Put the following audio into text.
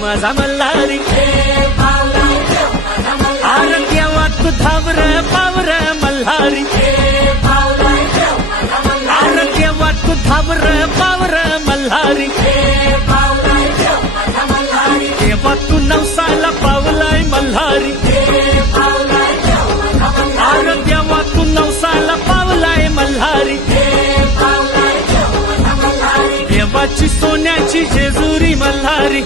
माझा मल्हारी आर देवा तू driver power Malhari R देवा तू धावर पावर मल्हारी देवा तू नवसाला पावलाय मल्हारी आर देवा तू नवसाला पावलाय मल्हारी देवाची सोन्याची जेजुरी मल्हारी